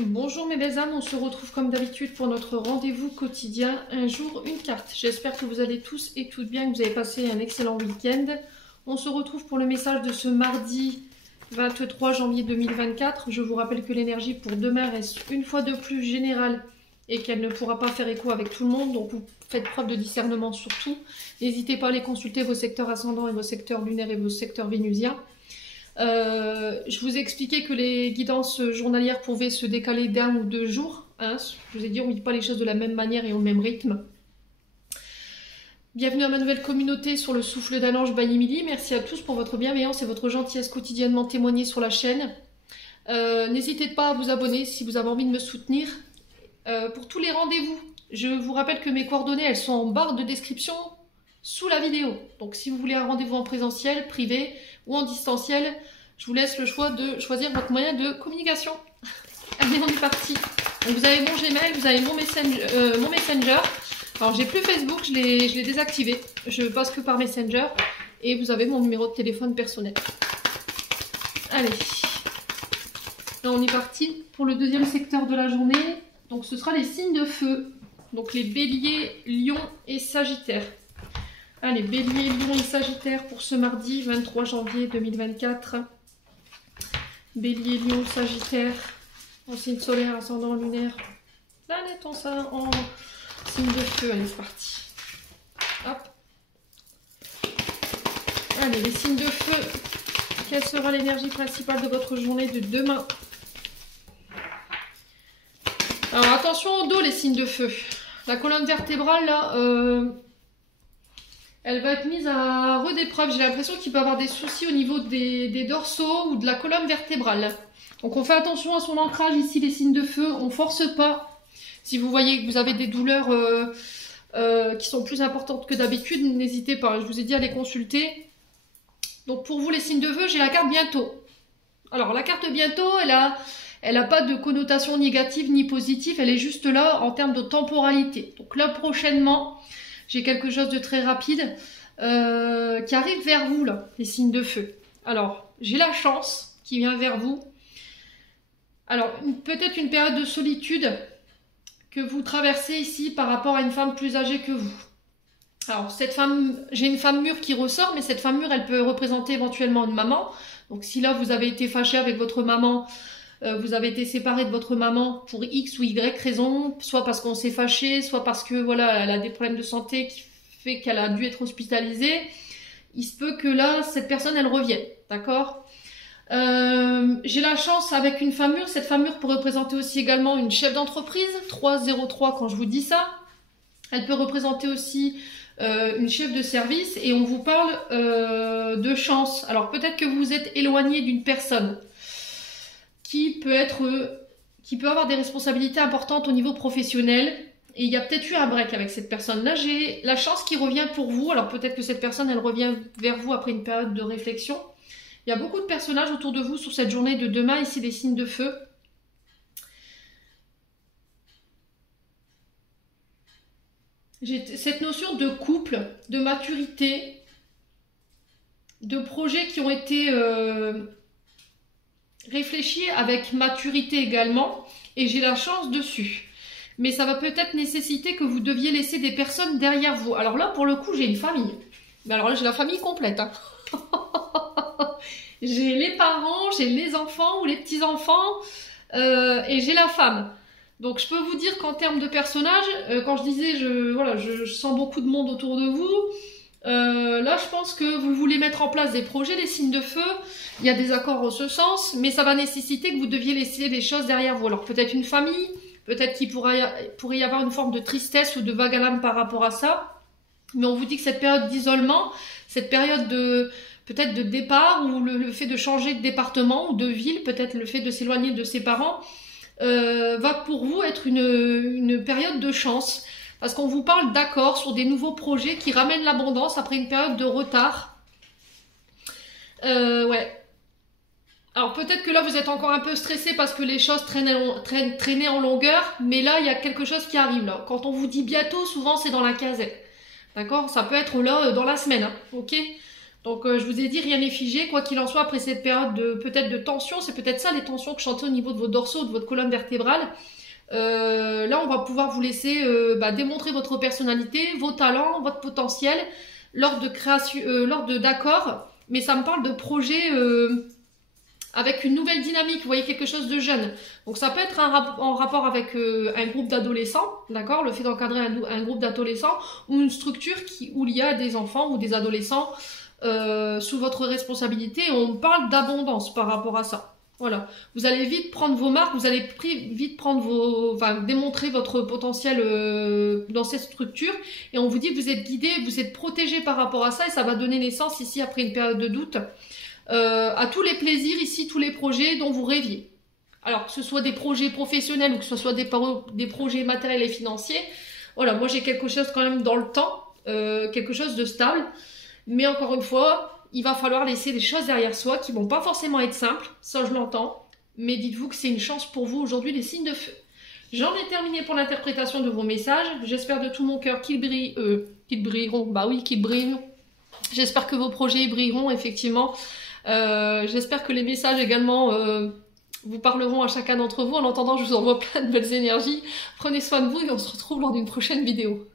Bonjour mes belles âmes, on se retrouve comme d'habitude pour notre rendez-vous quotidien, un jour, une carte. J'espère que vous allez tous et toutes bien, que vous avez passé un excellent week-end. On se retrouve pour le message de ce mardi 23 janvier 2024. Je vous rappelle que l'énergie pour demain reste une fois de plus générale et qu'elle ne pourra pas faire écho avec tout le monde, donc vous faites preuve de discernement surtout. N'hésitez pas à aller consulter vos secteurs ascendants et vos secteurs lunaires et vos secteurs vénusiens. Je vous ai expliqué que les guidances journalières pouvaient se décaler d'1 ou 2 jours. Hein. Je vous ai dit, on ne vit pas les choses de la même manière et au même rythme. Bienvenue à ma nouvelle communauté sur le souffle d'un ange by Emily. Merci à tous pour votre bienveillance et votre gentillesse quotidiennement témoignée sur la chaîne. N'hésitez pas à vous abonner si vous avez envie de me soutenir. Pour tous les rendez-vous, je vous rappelle que mes coordonnées, elles sont en barre de description sous la vidéo. Donc si vous voulez un rendez-vous en présentiel, privé ou en distanciel, je vous laisse le choix de choisir votre moyen de communication. Allez, on est parti. Donc vous avez mon Gmail, vous avez mon Messenger. Alors j'ai plus Facebook, je l'ai désactivé. Je passe que par Messenger. Et vous avez mon numéro de téléphone personnel. Allez. Là on est parti pour le deuxième secteur de la journée. Donc ce sera les signes de feu. Donc les béliers, lions et sagittaires. Allez, bélier, lion et sagittaire pour ce mardi 23 janvier 2024. Bélier, lion, sagittaire, en signe solaire, ascendant lunaire. Planète en signe de feu. Allez, c'est parti. Hop. Allez, les signes de feu. Quelle sera l'énergie principale de votre journée de demain? Alors, attention au dos, les signes de feu. La colonne vertébrale, là... elle va être mise à rude épreuve. J'ai l'impression qu'il peut y avoir des soucis au niveau des dorsaux ou de la colonne vertébrale. Donc on fait attention à son ancrage ici, les signes de feu. On ne force pas. Si vous voyez que vous avez des douleurs qui sont plus importantes que d'habitude, n'hésitez pas. Je vous ai dit à les consulter. Donc pour vous les signes de feu, j'ai la carte bientôt. Alors la carte bientôt, elle a pas de connotation négative ni positive. Elle est juste là en termes de temporalité. Donc là prochainement... j'ai quelque chose de très rapide qui arrive vers vous, là, les signes de feu. Alors, j'ai la chance qui vient vers vous. Alors, peut-être une période de solitude que vous traversez ici par rapport à une femme plus âgée que vous. Alors, cette femme, j'ai une femme mûre qui ressort, mais cette femme mûre, elle peut représenter éventuellement une maman. Donc, si là, vous avez été fâché avec votre maman, vous avez été séparé de votre maman pour X ou Y raison, soit parce qu'on s'est fâché, soit parce que voilà, elle a des problèmes de santé qui fait qu'elle a dû être hospitalisée. Il se peut que là, cette personne, elle revienne, d'accord? J'ai la chance avec une femme mûre. Cette femme mûre peut représenter aussi également une chef d'entreprise, 303 quand je vous dis ça. Elle peut représenter aussi une chef de service et on vous parle de chance. Alors peut-être que vous êtes éloigné d'une personne qui peut avoir des responsabilités importantes au niveau professionnel. Et il y a peut-être eu un break avec cette personne-là. J'ai la chance qui revient pour vous. Alors peut-être que cette personne, elle revient vers vous après une période de réflexion. Il y a beaucoup de personnages autour de vous sur cette journée de demain, ici des signes de feu. J'ai cette notion de couple, de maturité, de projets qui ont été... réfléchis avec maturité également, et j'ai la chance dessus. Mais ça va peut-être nécessiter que vous deviez laisser des personnes derrière vous. Alors là, pour le coup, j'ai une famille. Mais alors là, j'ai la famille complète. Hein. J'ai les parents, j'ai les enfants ou les petits-enfants, et j'ai la femme. Donc je peux vous dire qu'en termes de personnages, quand je disais, je sens beaucoup de monde autour de vous, là je pense que vous voulez mettre en place des projets, des signes de feu, il y a des accords en ce sens, mais ça va nécessiter que vous deviez laisser des choses derrière vous. Alors peut-être une famille, peut-être qu'il pourrait y avoir une forme de tristesse ou de vague à l'âme par rapport à ça, mais on vous dit que cette période d'isolement, cette période peut-être de départ, ou le fait de changer de département ou de ville, peut-être le fait de s'éloigner de ses parents, va pour vous être une période de chance. Parce qu'on vous parle d'accords sur des nouveaux projets qui ramènent l'abondance après une période de retard. Ouais. Alors peut-être que là vous êtes encore un peu stressé parce que les choses traînaient en longueur. Mais là il y a quelque chose qui arrive là. Quand on vous dit bientôt, souvent c'est dans la quinzaine. D'accord? Ça peut être là dans la semaine. Hein, ok? Donc je vous ai dit, rien n'est figé, quoi qu'il en soit, après cette période peut-être de tension, c'est peut-être ça les tensions que je sentais au niveau de vos dorsaux, de votre colonne vertébrale. Là, on va pouvoir vous laisser démontrer votre personnalité, vos talents, votre potentiel, lors de création, lors d'accords, mais ça me parle de projets avec une nouvelle dynamique, vous voyez, quelque chose de jeune. Donc ça peut être en rapport avec un groupe d'adolescents, d'accord, le fait d'encadrer un groupe d'adolescents, ou une structure où il y a des enfants ou des adolescents sous votre responsabilité, et on parle d'abondance par rapport à ça. Voilà, vous allez vite prendre vos marques, vous allez vite prendre démontrer votre potentiel dans cette structure, et on vous dit que vous êtes guidé, vous êtes protégé par rapport à ça, et ça va donner naissance ici, après une période de doute, à tous les plaisirs ici, tous les projets dont vous rêviez. Alors, que ce soit des projets professionnels ou que ce soit des projets matériels et financiers, voilà, moi j'ai quelque chose quand même dans le temps, quelque chose de stable, mais encore une fois, il va falloir laisser des choses derrière soi qui vont pas forcément être simples, ça je l'entends, mais dites-vous que c'est une chance pour vous aujourd'hui, les signes de feu. J'en ai terminé pour l'interprétation de vos messages, j'espère de tout mon cœur qu'ils brilleront, bah oui, qu'ils brillent. J'espère que vos projets brilleront, effectivement. J'espère que les messages également vous parleront à chacun d'entre vous. En attendant, je vous envoie plein de belles énergies. Prenez soin de vous et on se retrouve lors d'une prochaine vidéo.